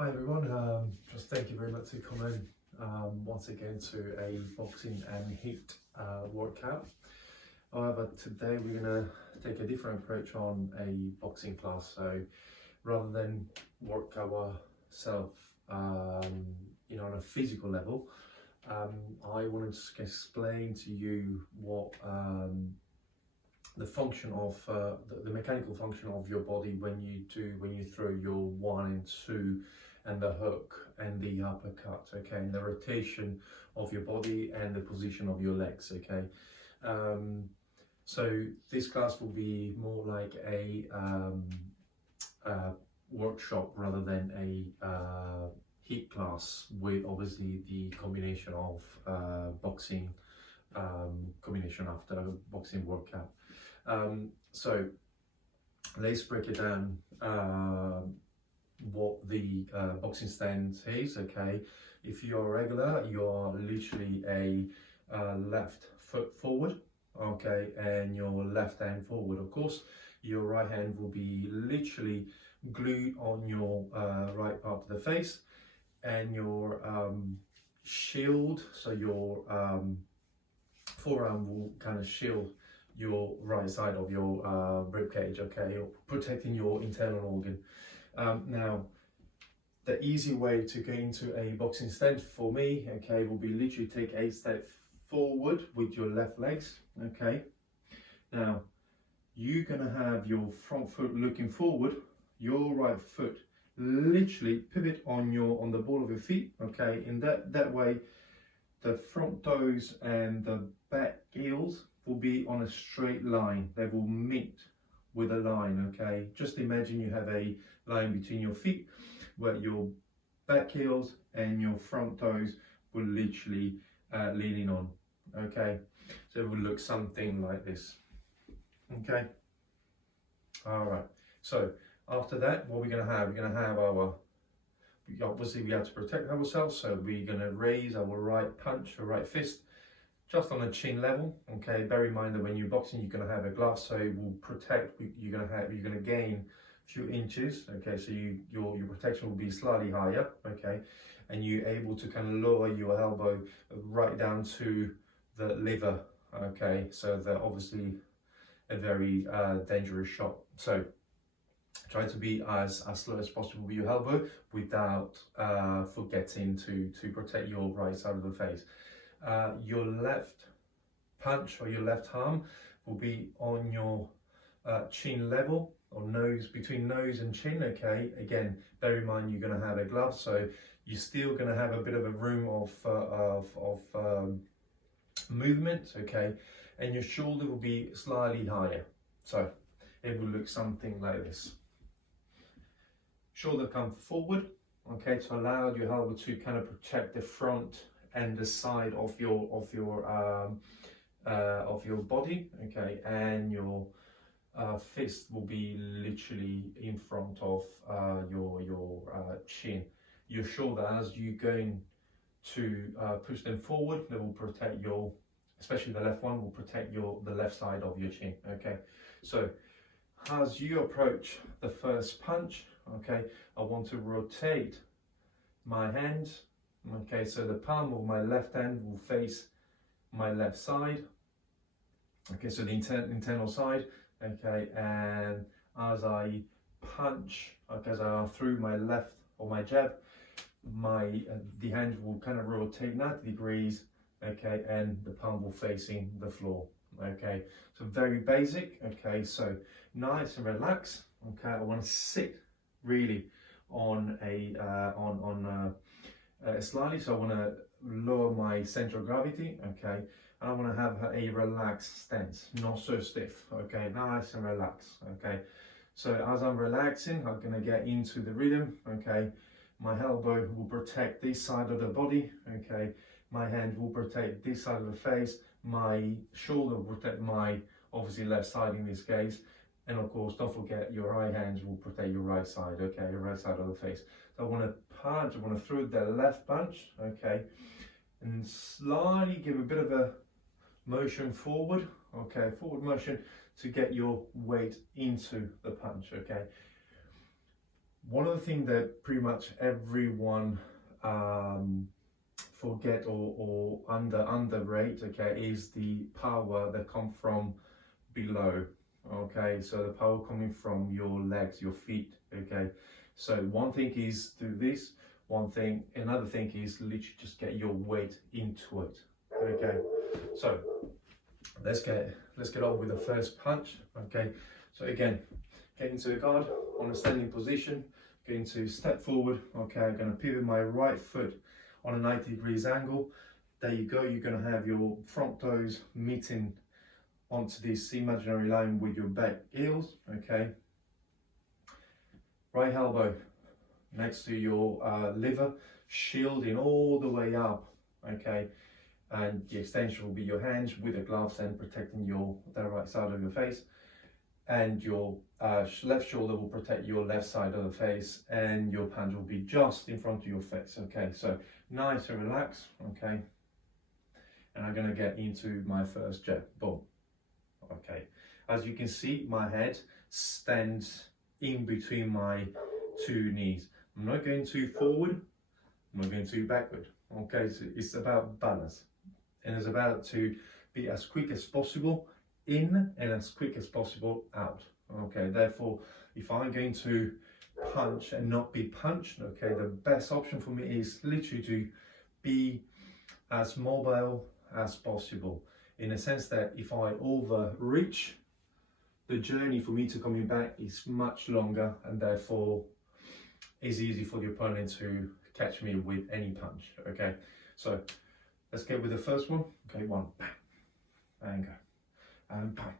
Hi everyone, just thank you very much for coming once again to a boxing and HIIT workout. However, today we're going to take a different approach on a boxing class. So rather than work ourselves on a physical level, I wanted to explain to you what the function of the mechanical function of your body when you throw your 1 and 2 and the hook and the uppercut, okay, and the rotation of your body and the position of your legs, okay. So this class will be more like a workshop rather than a HIIT class, with obviously the combination of boxing combination after a boxing workout. So let's break it down. What the boxing stance is, okay. If you're regular, you're literally a left foot forward, okay, and your left hand forward. Of course, your right hand will be literally glued on your right part of the face, and your shield, so your forearm will kind of shield your right side of your rib cage, okay, or protecting your internal organ. Now, the easy way to get into a boxing stance for me, okay, will be literally take a step forward with your left legs, okay. Now, you're gonna have your front foot looking forward, your right foot literally pivot on the ball of your feet, okay. In that way, the front toes and the back heels will be on a straight line. They will meet with a line, okay. Just imagine you have a line between your feet where your back heels and your front toes will literally leaning on, okay. So it will look something like this, okay. All right, so after that, what we're gonna have our, obviously we have to protect ourselves, so we're gonna raise our right punch or right fist just on a chin level, okay. Bear in mind that when you're boxing, you're gonna have a glove, so it will protect. You're gonna gain a few inches, okay. So your protection will be slightly higher, okay, and you're able to kind of lower your elbow right down to the liver, okay. So they're obviously a very dangerous shot. So try to be as slow as possible with your elbow without forgetting to protect your right side of the face. Your left punch or your left arm will be on your chin level, or nose, between nose and chin, okay. Again, bear in mind you're going to have a glove, so you're still going to have a bit of a room of movement, okay, and your shoulder will be slightly higher, so it will look something like this. Shoulder come forward, okay, to allow your elbow to kind of protect the front and the side of your body, okay, and your fist will be literally in front of your chin. Your shoulder, as you're going to push them forward, they will protect your, especially the left one, will protect the left side of your chin, okay. So as you approach the first punch, okay, I want to rotate my hands, okay, so the palm of my left hand will face my left side, okay, so the internal side, okay, and as I punch, okay, as I through my left or my jab, the hand will kind of rotate 90 degrees, okay, and the palm will facing the floor, okay. So very basic, okay, so nice and relax, okay. I want to sit really on slightly, so I want to lower my center of gravity, okay, and I want to have a relaxed stance, not so stiff, okay, nice and relaxed, okay. So as I'm relaxing, I'm going to get into the rhythm, okay. My elbow will protect this side of the body, okay. My hand will protect this side of the face. My shoulder will protect my, obviously, left side in this case. And of course, don't forget your right hand will protect your right side, okay, your right side of the face. So I want to punch, I want to throw the left punch, okay, and slightly give a bit of a motion forward, okay, forward motion to get your weight into the punch, okay. One of the things that pretty much everyone forget or underrate, okay, is the power that comes from below. Okay, so the power coming from your legs, your feet. Okay, so one thing is do this, another thing is literally just get your weight into it. Okay, so let's get on with the first punch. Okay, so again, get into the guard on a standing position, going to step forward. Okay, I'm going to pivot my right foot on a 90 degrees angle. There you go, you're going to have your front toes meeting onto this imaginary line with your back heels. Okay, right elbow next to your liver, shielding all the way up. Okay, and the extension will be your hands with the gloves and protecting the right side of your face, and your left shoulder will protect your left side of the face, and your punch will be just in front of your face. Okay, so nice and relax. Okay, and I'm going to get into my first jab. Boom. Okay, as you can see, my head stands in between my two knees. I'm not going too forward, I'm not going too backward. Okay, so it's about balance, and it's about to be as quick as possible in and as quick as possible out. Okay, therefore, if I'm going to punch and not be punched, okay, the best option for me is literally to be as mobile as possible, in a sense that if I overreach, the journey for me to coming back is much longer, and therefore it's easy for the opponent to catch me with any punch. Okay, so let's get with the first one. Okay, one, bam, and go, and bam,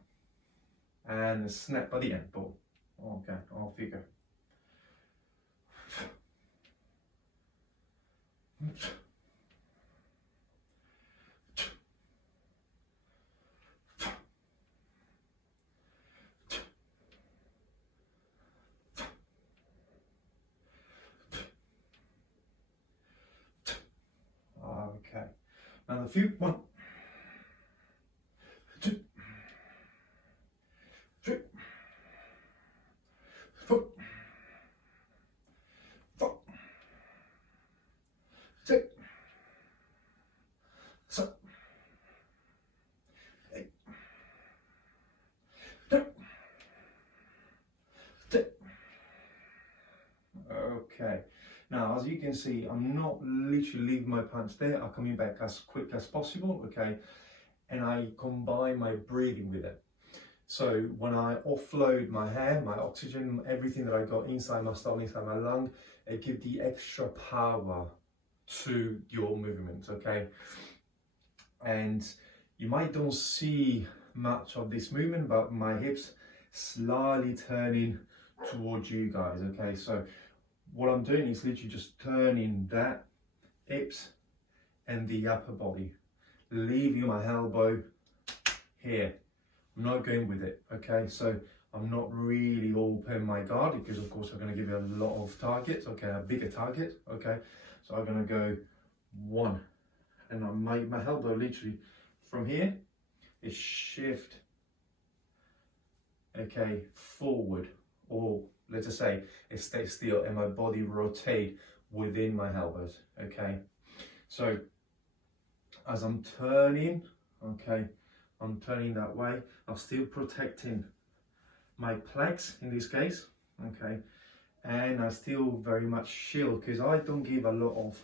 and a snap at the end. Boom. Okay, off you go. Okay, now the few, 1, 2, 3, 4, 5, 6, 7, 8, 9, 10. Okay, now as you can see, I'm not literally leaving my punch there. I'm coming back as quick as possible. Okay, and I combine my breathing with it. So when I offload my hair, my oxygen, everything that I got inside my stomach, inside my lung, it gives the extra power to your movements. Okay, and you might don't see much of this movement, but my hips slightly turning towards you guys. Okay, so what I'm doing is literally just turning that hips and the upper body, leaving my elbow here. I'm not going with it. Okay, so I'm not really open my guard, because of course I'm going to give you a lot of targets. Okay, a bigger target. Okay, so I'm going to go 1, and my elbow literally from here is shift, okay, forward, or let's just say it stays still, and my body rotate within my elbows. Okay, so as I'm turning, okay, I'm turning that way, I'm still protecting my plex in this case. Okay, and I still very much shield, because I don't give a lot of,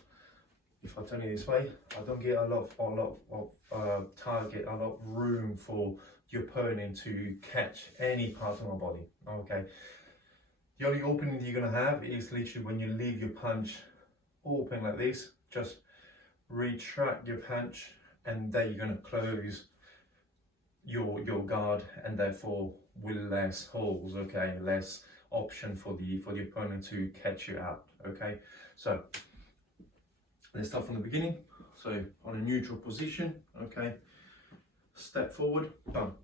if I turn it this way, I don't get a lot of target, a lot of room for the opponent to catch any part of my body. Okay, the only opening you're going to have is literally when you leave your punch open like this. Just retract your punch, and then you're going to close your guard, and therefore with less holes. Okay, less option for the opponent to catch you out. Okay, so let's start from the beginning. So on a neutral position. Okay, step forward, bump,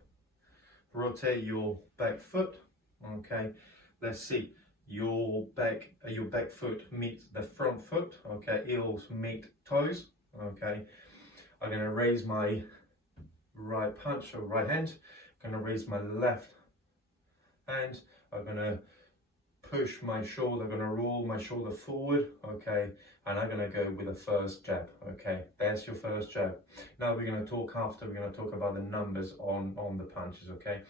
rotate your back foot. Okay, let's see, your back foot meets the front foot. Okay, heels meet toes. Okay, I'm going to raise my right punch or right hand, I'm going to raise my left hand, I'm going to push my shoulder, gonna roll my shoulder forward, okay, and I'm gonna go with the first jab, okay. There's your first jab. Now we're gonna talk after, we're gonna talk about the numbers on the punches, okay.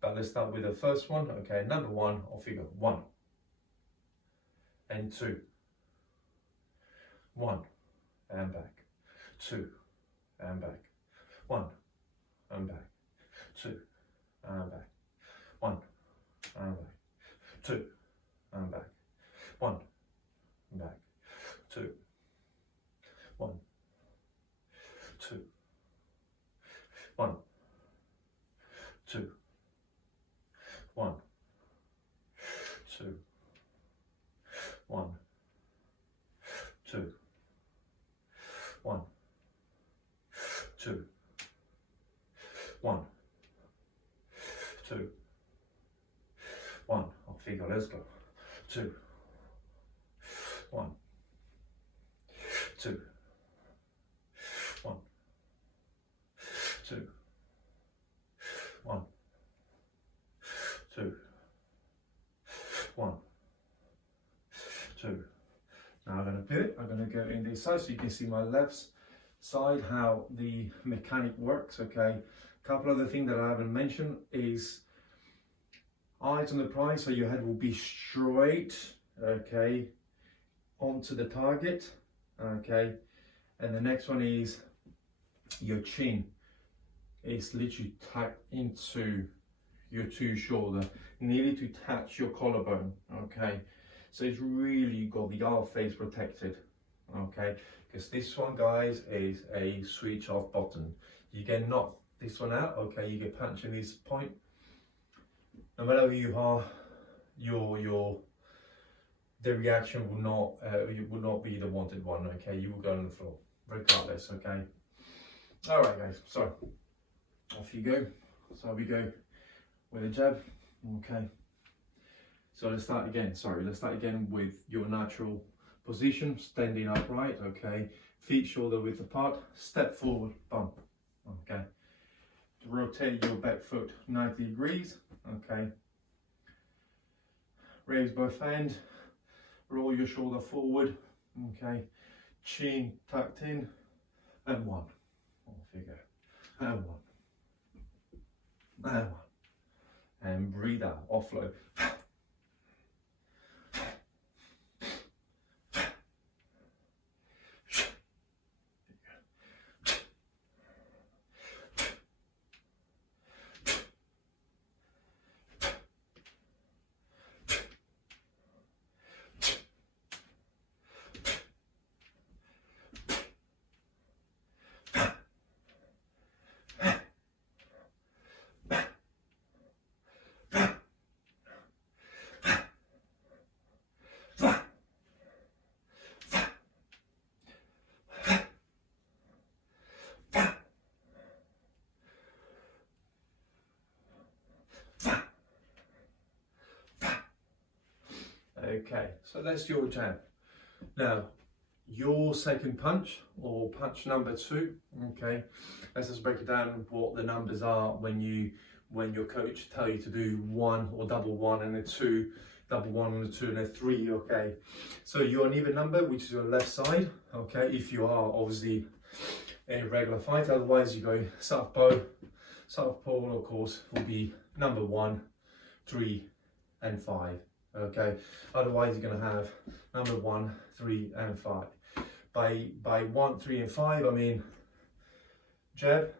But let's start with the first one, okay. Number one, off you go. 1 and 2, 1 and back, 2 and back, 1 and back, 2 and back, 1 and back, 2 and back, 1 and back, 2, 1, 2, 1, 2, 1, 2, 1, 2, 1, 2, 1, 2, 1. Off you go, let's go. 2, 1, 2, 1, 2, 1, 2, 1, 2. Now I'm going to pivot. I'm going to go in this side so you can see my left side, how the mechanic works, okay. A couple other things that I haven't mentioned is eyes on the prize, so your head will be straight, okay, onto the target, okay. And the next one is your chin is literally tucked into your two shoulder, nearly to touch your collarbone, okay. So it's really got the R face protected, okay, because this one, guys, is a switch off button. You can knock this one out, okay, you get punched in this point. No matter who you are, the reaction will not be the wanted one, okay. You will go on the floor regardless, okay. All right, guys, so off you go. So we go with a jab, okay. So let's start again. Let's start again with your natural position, standing upright, okay. Feet shoulder width apart, step forward, bump, okay. Rotate your back foot 90 degrees, okay. Raise both hands, roll your shoulder forward, okay. Chin tucked in, and 1. Off you go. And 1. And 1. And breathe out, offload. Okay, so that's your jab. Now, your second punch, or punch number 2, okay, let's just break it down what the numbers are when your coach tell you to do 1 or double 1 and a 2, double 1 and a 2 and a 3, okay. So you're an even number, which is your left side, okay, if you are obviously a regular fighter. Otherwise you go southpaw. Southpaw, of course, will be number 1, 3 and 5. Okay, otherwise you're going to have number 1, 3 and 5. By 1, 3 and 5 I mean jab,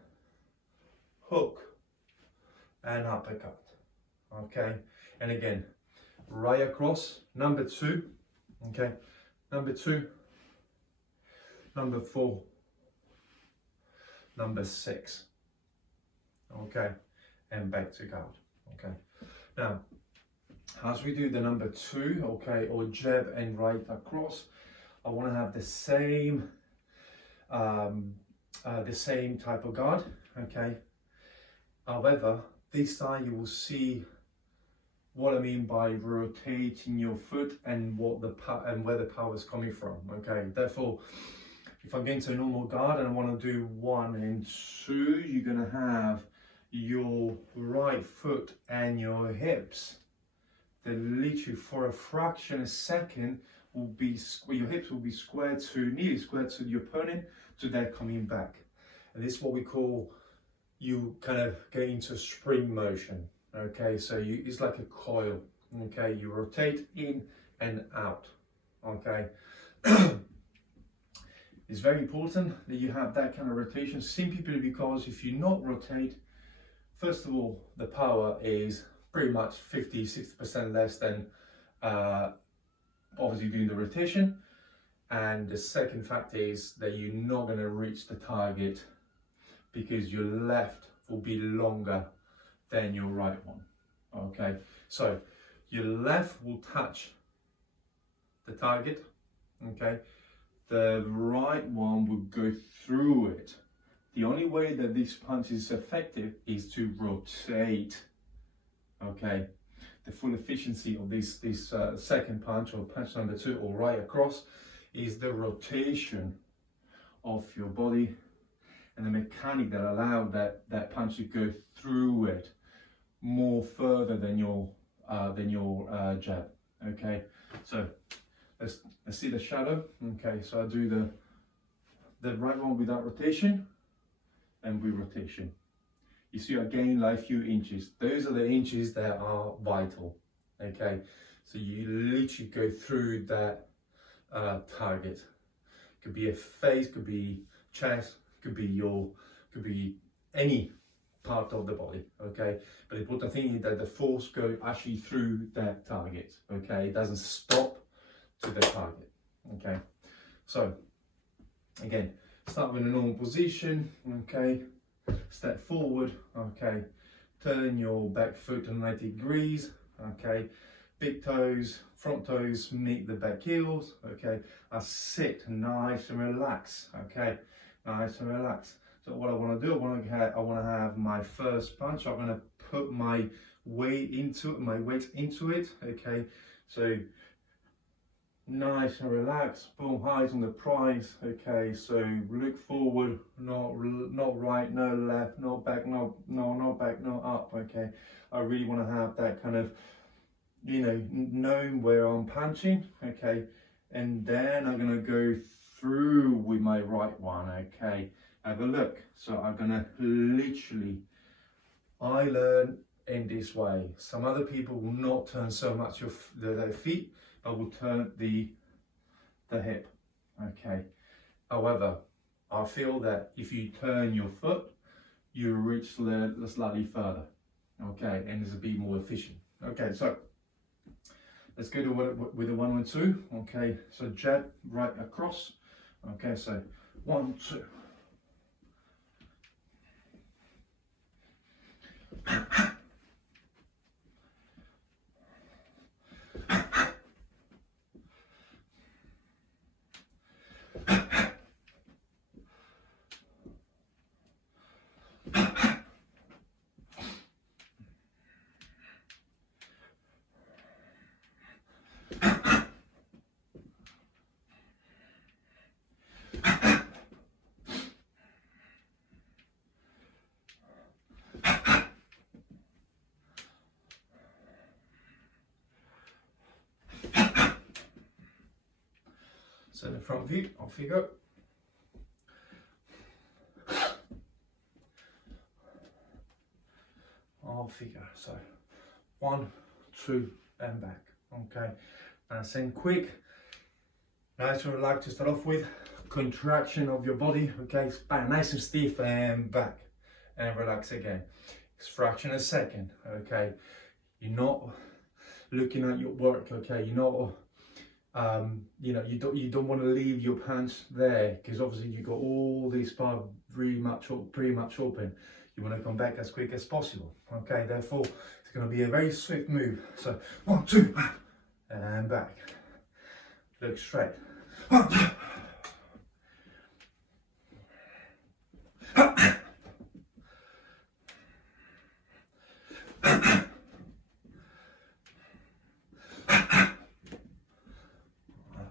hook and uppercut, okay. And again, right across, number 2, okay, number 2, number 4, number 6, okay, and back to guard, okay. Now as we do the number 2, okay, or jab and right across, I want to have the same type of guard, okay. However, this time you will see what I mean by rotating your foot and where the power is coming from, okay. Therefore, if I'm getting to a normal guard and I want to do 1 and 2, you're gonna have your right foot and your hips that literally for a fraction of a second will be, your hips will be squared to, nearly squared to your opponent, to then coming back. And this is what we call, you kind of get into a spring motion. Okay, so it's like a coil. Okay, you rotate in and out. Okay. It's very important that you have that kind of rotation, simply because if you not rotate, first of all, the power is pretty much 50-60% less than obviously doing the rotation. And the second fact is that you're not going to reach the target because your left will be longer than your right one. Okay, so your left will touch the target. Okay, the right one will go through it. The only way that this punch is effective is to rotate. Okay, the full efficiency of this second punch, or punch number 2, or right across, is the rotation of your body and the mechanic that allow that punch to go through it more further than your jab. Okay, so let's see the shadow. Okay, so I do the right one without rotation and with rotation. You see, I gain like a few inches. Those are the inches that are vital. Okay, so you literally go through that target. Could be a face, could be chest, could be any part of the body. Okay, but the important thing is that the force goes actually through that target. Okay, it doesn't stop to the target. Okay, so again, start with a normal position. Okay, step forward. Okay, turn your back foot to 90 degrees. Okay, big toes, front toes meet the back heels. Okay, I sit nice and relax. Okay, nice and relax. So what I want to do, I want to have my first punch. I'm going to put my weight into it. Okay, so nice and relaxed. Boom, eyes on the prize. Okay, so look forward, not right, no left, no back, no back, no up. Okay, I really want to have that kind of, knowing where I'm punching. Okay, and then I'm going to go through with my right one. Okay, have a look. So I'm going to literally, I learn in this way. Some other people will not turn so much of their feet, but will turn the hip. Okay, however, I feel that if you turn your foot, you reach slightly further. Okay, and it's a bit more efficient. Okay, so let's go to with the 1 and 2. Okay, so jab right across. Okay, so 1, 2. So the front view, off you go. Off you go. So 1, 2, and back. Okay, nice and quick. Nice and relaxed to start off with. Contraction of your body. Okay, back nice and stiff and back, and relax again. It's fraction a second. Okay, you're not looking at your work. Okay, you're not. You don't want to leave your punch there, because obviously you got all this part pretty much open. You want to come back as quick as possible. Okay, therefore it's going to be a very swift move. So 1, 2, and back. Look straight. 1, 2.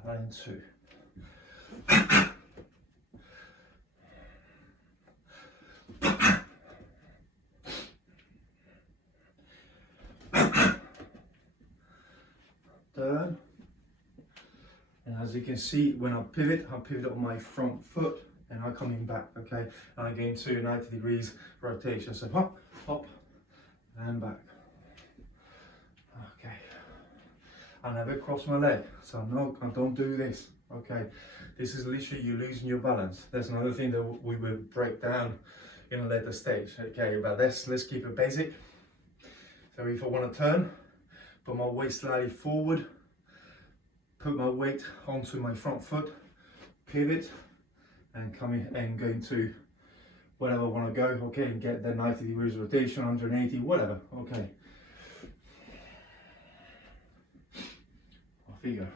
And 2. As you can see, when I pivot on my front foot and I'm coming back, okay? And I go into a 90 degrees rotation. So hop, hop, and back. Okay. I never cross my leg, so no, I don't do this, okay? This is literally you losing your balance. There's another thing that we will break down in a later stage, okay? But let's keep it basic. So if I want to turn, put my weight slightly forward, put my weight onto my front foot, pivot, and come in and go into wherever I want to go, okay? And get the 90 degrees rotation, 180, whatever, okay? Off you go.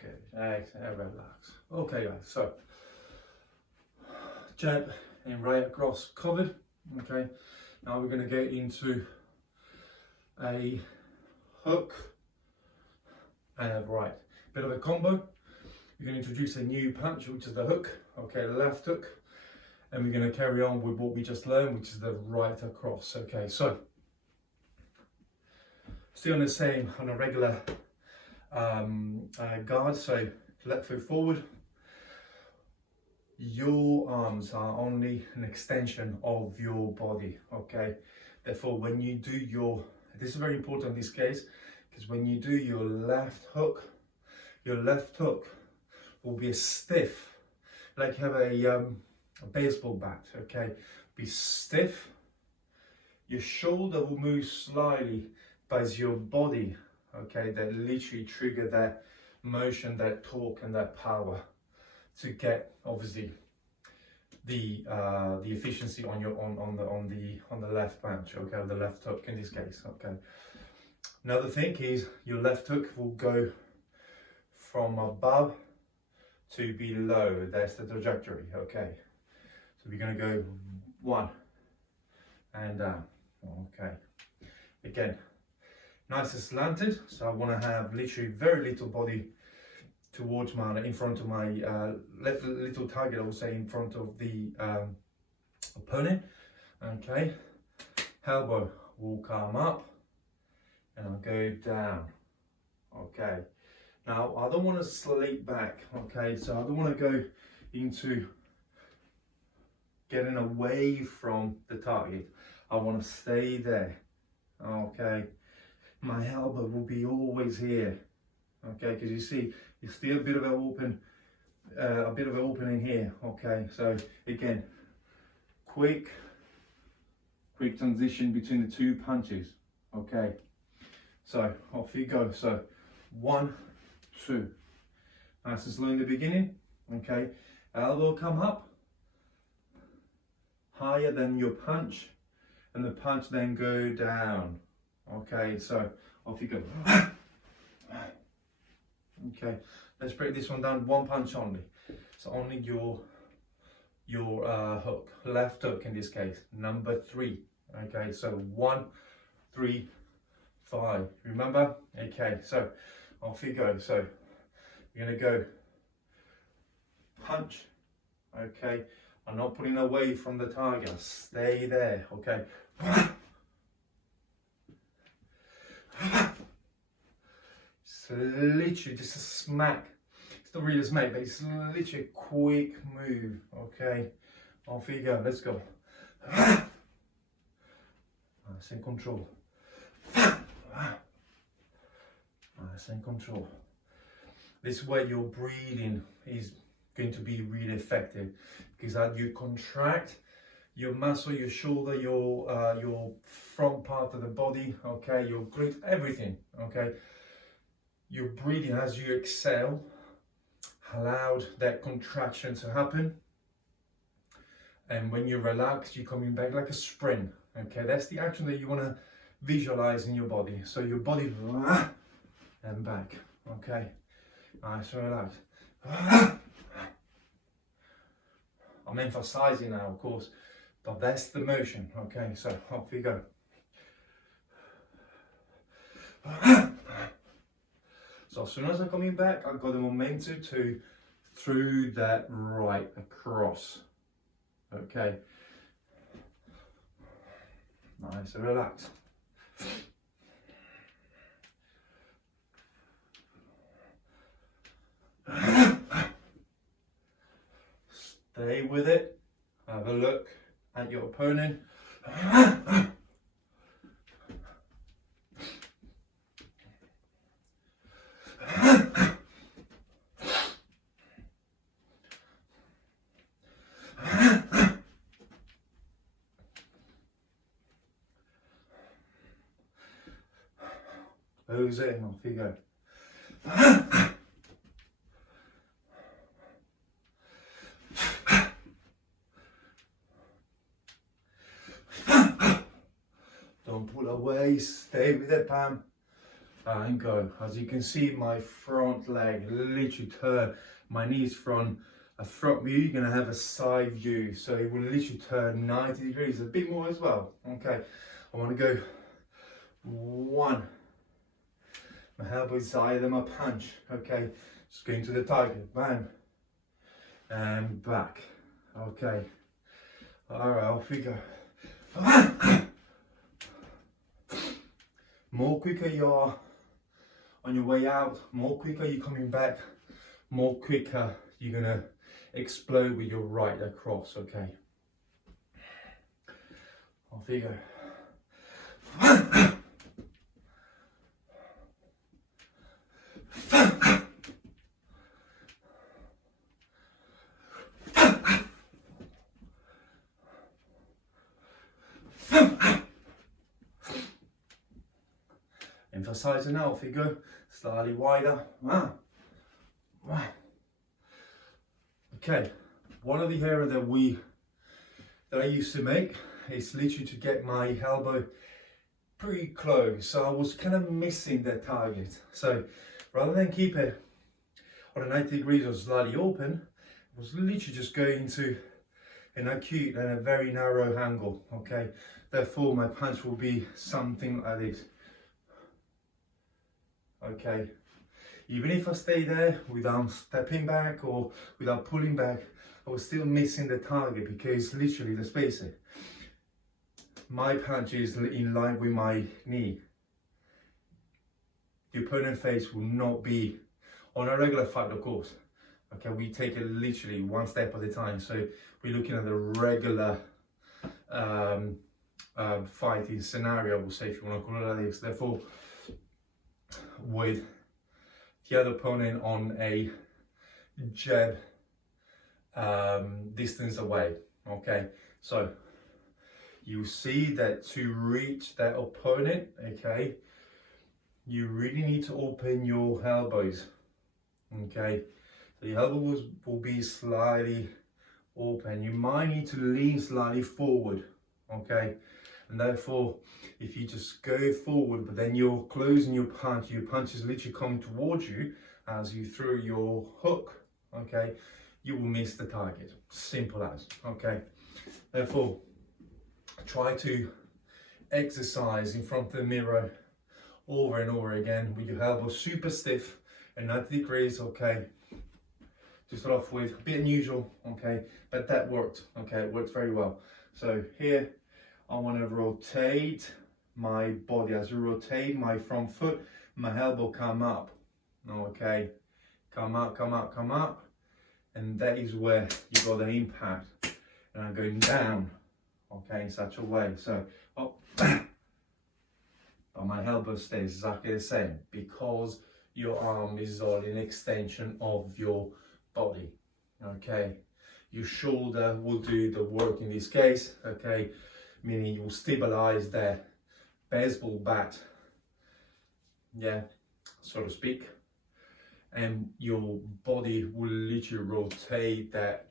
Good, excellent, relax. Okay guys, so jab and right across covered, okay. Now we're going to get into a hook and a right. Bit of a combo. We're going to introduce a new punch, which is the hook, okay, left hook. And we're going to carry on with what we just learned, which is the right across, okay. So, still on the same, on a regular guard, so left foot forward. Your arms are only an extension of your body, okay? Therefore, when you do your, this is very important in this case, because when you do your left hook will be stiff, like you have a baseball bat, okay? Be stiff. Your shoulder will move slightly, but it's your body, okay, that literally trigger that motion, that torque, and that power to get obviously the efficiency on your on the left punch, okay, the left hook in this case, okay. Another thing is your left hook will go from above to below. That's the trajectory, okay. So we're going to go one and down, okay. Again, nice and slanted, so I want to have literally very little body towards my, in front of my little target, I would say, in front of the opponent, okay. Elbow will come up and I'll go down, okay. Now I don't want to slip back, okay, so I don't want to go into getting away from the target. I want to stay there, okay. My elbow will be always here, okay, because you see it's still a bit of an opening here, okay. So again, quick transition between the two punches, okay. So off you go. So 1, 2, nice and slow in the beginning, okay. Elbow come up higher than your punch, and the punch then go down, okay. So off you go. Okay, let's break this one down. One punch only, so only your hook, left hook in this case, number 3, okay. So 1, 3, 5, remember, okay. So off you go. So you're gonna go punch, okay. I'm not putting away from the target, stay there, okay. So literally just a smack. It's not really a smack, but it's literally a quick move, okay. Off you go, let's go. Nice and control. Nice and control. This way your breathing is going to be really effective, because as you contract your muscle, your shoulder, your front part of the body, okay, your glute, everything, okay, You're breathing as you exhale, allowed that contraction to happen. And when you relax, you're coming back like a sprint. Okay, that's the action that you want to visualize in your body. So your body and back. Okay, nice and relaxed. I'm emphasizing now, of course, but that's the motion. Okay, so off we go. So as soon as I'm coming back, I've got the momentum to through that right across. Okay, nice and relaxed. Stay with it. Have a look at your opponent. Close it and off you go. Don't pull away, stay with it, Pam. And go. As you can see, my front leg literally turn. My knees from a front view, you're gonna have a side view. So it will literally turn 90 degrees, a bit more as well. Okay, I wanna go 1. My elbow is higher than my punch. Okay, just going to the target, bam, and back. Okay, all right, off we go. More quicker you are on your way out, more quicker you're coming back, more quicker you're gonna explode with your right across. Okay, off you go. Emphasizing now, off you go, slightly wider. Okay, one of the errors that I used to make is literally to get my elbow pretty close, so I was kind of missing the target. So rather than keep it on a 90 degrees or slightly open, I was literally just going to an acute and a very narrow angle. Okay, therefore my punch will be something like this. Okay, even if I stay there without stepping back or without pulling back, I was still missing the target because literally, let's face it, my punch is in line with my knee. The opponent's face will not be on a regular fight, of course. Okay, we take it literally one step at a time. So we're looking at the regular fighting scenario, we'll say, if you want to call it like this. Therefore, with the other opponent on a jab distance away. Okay, so you see that to reach that opponent, okay, you really need to open your elbows. Okay, the elbows will be slightly open. You might need to lean slightly forward. Okay, and therefore, if you just go forward, but then you're closing your punch is literally coming towards you as you throw your hook, okay, you will miss the target. Simple as, okay. Therefore, try to exercise in front of the mirror over and over again with your elbow super stiff and 90 degrees, okay. To start off with, a bit unusual, okay, but that worked, okay, it worked very well. So here, I want to rotate my body. As I rotate my front foot, my elbow come up. Okay, come up, come up, come up. And that is where you got the impact. And I'm going down, okay, in such a way. So, oh, but my elbow stays exactly the same because your arm is all an extension of your body, okay. Your shoulder will do the work in this case, okay. Meaning you will stabilize that baseball bat, yeah, so to speak, and your body will literally rotate that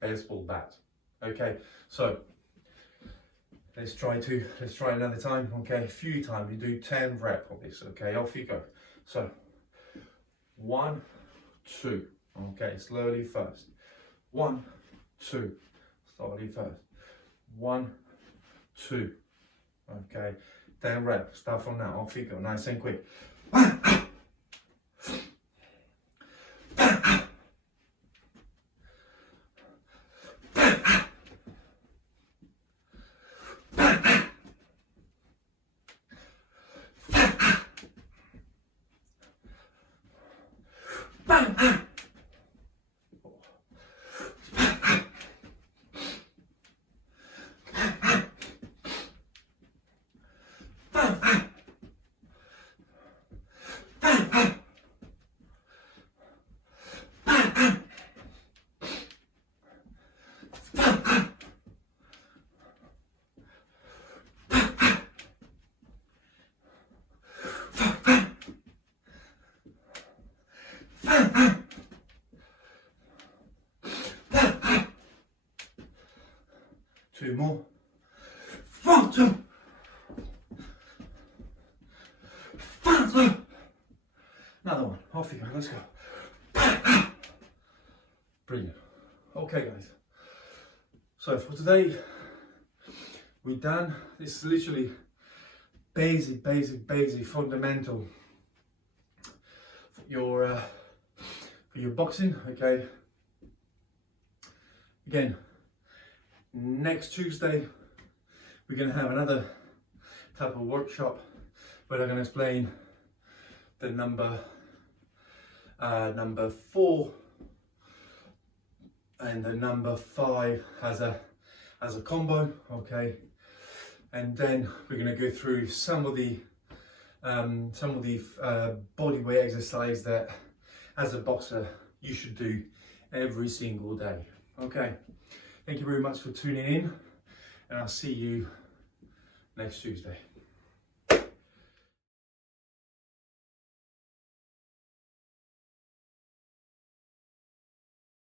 baseball bat. Okay, so let's try another time. Okay, a few times. You do 10 reps of this. Okay, off you go. So 1, 2. Okay, slowly first. 1, 2. Slowly first. 1, 2. Okay, 10 reps. Start from now. Off you go. Nice and quick. Two more. 1, 2. 1, 2. Another one. Off you go. Let's go. Brilliant. Okay, guys. So for today, we're done. This is literally basic, fundamental for your boxing. Okay. Again, next Tuesday, we're going to have another type of workshop where I'm going to explain the number 4 and the number 5 as a combo. Okay, and then we're going to go through some of the body weight exercise that as a boxer you should do every single day. Okay, thank you very much for tuning in, and I'll see you next Tuesday.